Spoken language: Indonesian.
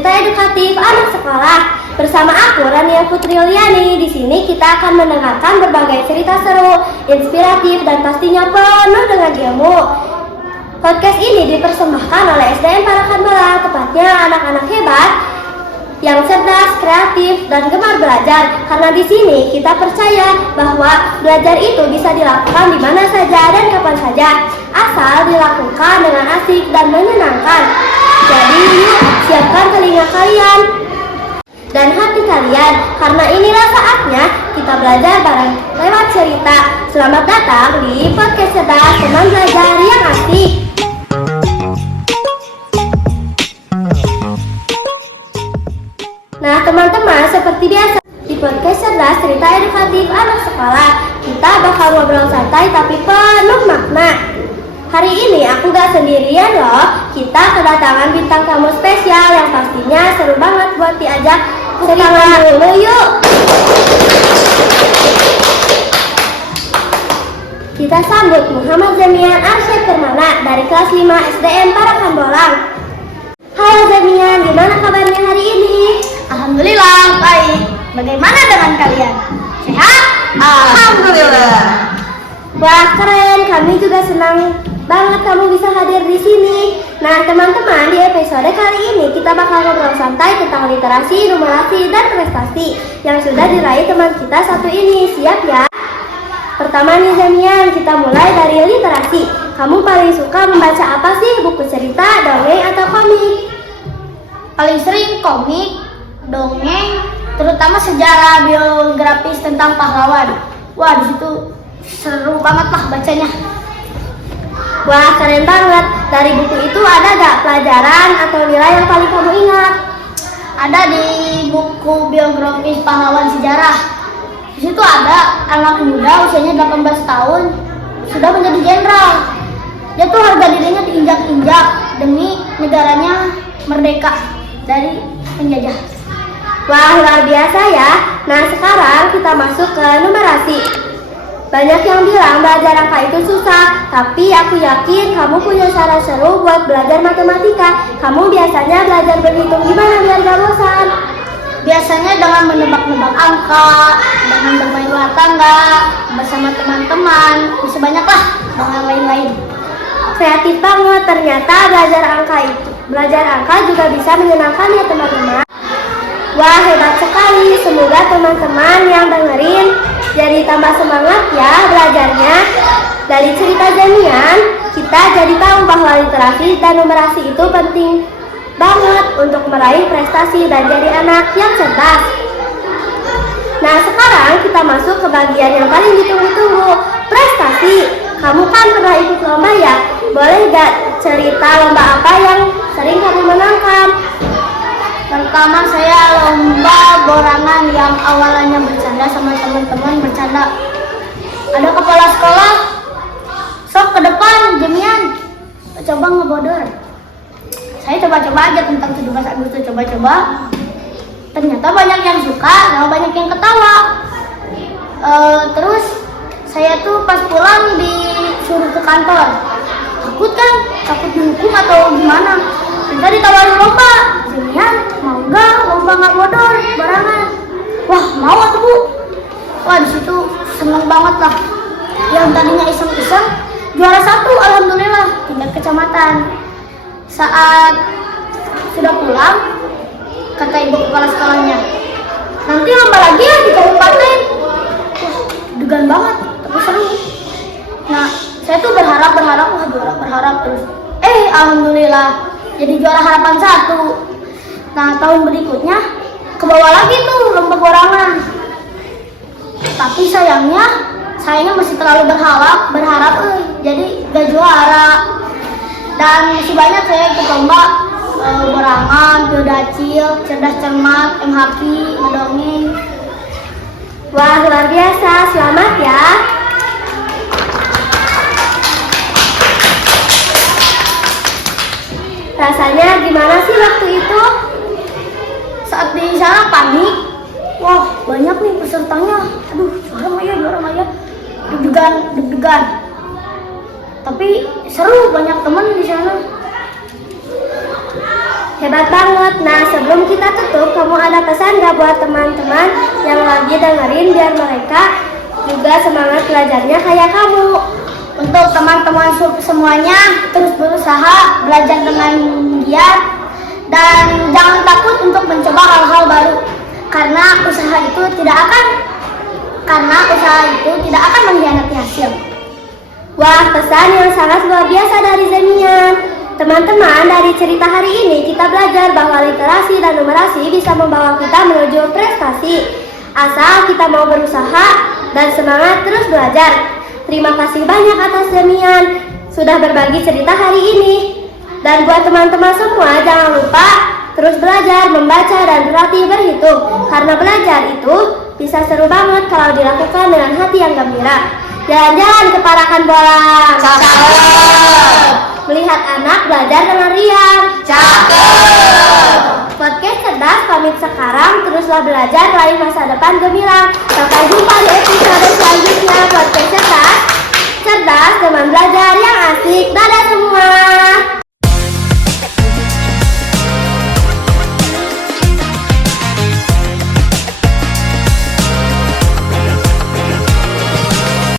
cerita edukatif anak sekolah. Bersama aku Rania Putri Uliani. Di sini kita akan mendengarkan berbagai cerita seru, inspiratif dan pastinya penuh dengan ilmu. Podcast ini dipersembahkan oleh SDN Parakan Bolang, tepatnya anak-anak hebat yang cerdas, kreatif, dan gemar belajar. Karena di sini kita percaya bahwa belajar itu bisa dilakukan di mana saja dan kapan saja, asal dilakukan dengan asik dan menyenangkan. Jadi yuk siapkan telinga kalian dan hati kalian, karena inilah saatnya kita belajar bareng lewat cerita. Selamat datang di podcast cerdas teman belajar yang asik. Nah teman-teman, seperti biasa di podcast cerdas cerita edukatif anak sekolah, kita bakal ngobrol santai tapi penuh makna. Hari ini aku gak sendirian loh, kita kedatangan bintang tamu spesial yang pastinya seru banget buat diajak cerita dulu yuk. Kita sambut Muhammad Zemian Arsyad Permana dari kelas 5 SDN Parakan Bolang. Halo Zemian, gimana kabarnya hari ini? Alhamdulillah, baik. Bagaimana dengan kalian? Sehat? Alhamdulillah. Wah keren, kami juga senang banget kamu bisa hadir di sini. Nah teman-teman, di episode kali ini kita bakal ngobrol santai tentang literasi, numerasi, dan prestasi yang sudah diraih teman kita satu ini. Siap ya? Pertama nih Zemian, kita mulai dari literasi. Kamu paling suka membaca apa sih? Buku cerita, dongeng, atau komik? Paling sering komik, dongeng, terutama sejarah biografis tentang pahlawan. Wah, di situ seru banget lah bacanya. Wah keren banget. Dari buku itu ada gak pelajaran atau nilai yang paling kamu ingat? Ada di buku biografis pahlawan sejarah. Di situ ada anak muda usianya 18 tahun sudah menjadi jenderal. Dia tuh harga dirinya diinjak-injak demi negaranya merdeka dari penjajah. Wah luar biasa ya. Nah sekarang kita masuk ke numerasi. Banyak yang bilang belajar angka itu susah, tapi aku yakin kamu punya cara seru buat belajar matematika. Kamu biasanya belajar berhitung gimana biar gak bosan? Biasanya dengan menebak-nebak angka, dengan bermain ular tangga bersama teman-teman, bisa banyak lah dengan lain-lain. Kreatif banget, ternyata belajar angka juga bisa menyenangkan ya teman-teman. Wah hebat sekali, semoga teman-teman yang dengerin jadi tambah semangat ya belajarnya. Dari cerita Zemian, kita jadi tahu bahwa literasi dan numerasi itu penting banget untuk meraih prestasi dan jadi anak yang cerdas. Nah sekarang kita masuk ke bagian yang paling ditunggu-tunggu, prestasi. Kamu kan pernah ikut lomba ya? Boleh gak cerita lomba apa yang sering kamu menangkan? Pertama saya lomba borangan yang awalnya bercanda sama teman-teman bercanda. Ada kepala sekolah, sok ke depan Zemian, coba ngebodor. Saya coba-coba aja tentang 17 Agustus, coba-coba. Ternyata banyak yang suka, banyak yang ketawa. Terus saya tuh pas pulang disuruh ke kantor. Takut kan? Takut dihukum atau gimana? Kita ditawarin lomba. Zemian, mau nggak lomba nggak bodor barangan? Wah mau tuh Bu. Wah di situ seneng banget lah. Yang tadinya iseng-iseng juara 1 alhamdulillah tingkat kecamatan. Saat sudah pulang kata ibu kepala sekolahnya, nanti lomba lagi ya di kabupaten. Wah degan banget tapi seru. Nah saya tuh berharap terus. Alhamdulillah jadi juara harapan 1. Nah tahun berikutnya ke bawah lagi tuh lomba borangan. Tapi sayangnya masih terlalu berharap jadi gak juara. Dan masih banyak saya ikut lomba borangan, Pildacil, cerdas cermat, MHQ, ngedongeng. Wah luar biasa, selamat ya. Rasanya gimana sih waktu itu? Saat di sana panik. Wah banyak nih pesertanya. Aduh juara Maya. Deg-degan. Tapi seru, banyak teman di sana. Hebat banget. Nah, sebelum kita tutup, kamu ada pesan gak buat teman-teman yang lagi dengerin biar mereka juga semangat belajarnya kayak kamu? Untuk teman-teman semuanya, terus berusaha belajar dengan giat dan jangan takut untuk mencoba hal-hal baru karena usaha itu tidak akan mengkhianati hasil. Wah, pesan yang sangat luar biasa dari Zemian. Teman-teman, dari cerita hari ini kita belajar bahwa literasi dan numerasi bisa membawa kita menuju prestasi. Asal kita mau berusaha dan semangat terus belajar. Terima kasih banyak atas Zemian sudah berbagi cerita hari ini. Dan buat teman-teman semua, jangan lupa terus belajar, membaca, dan berlatih berhitung. Karena belajar itu bisa seru banget kalau dilakukan dengan hati yang gembira. Jalan-jalan ke Parakan Bola. Cakep. Melihat anak belajar dengan riang. Cakep. Podcast Cerdas pamit sekarang, teruslah belajar raih masa depan gemilang. Sampai jumpa di episode selanjutnya Podcast Cerdas. Cerdas teman belajar yang asik. Dadah semua.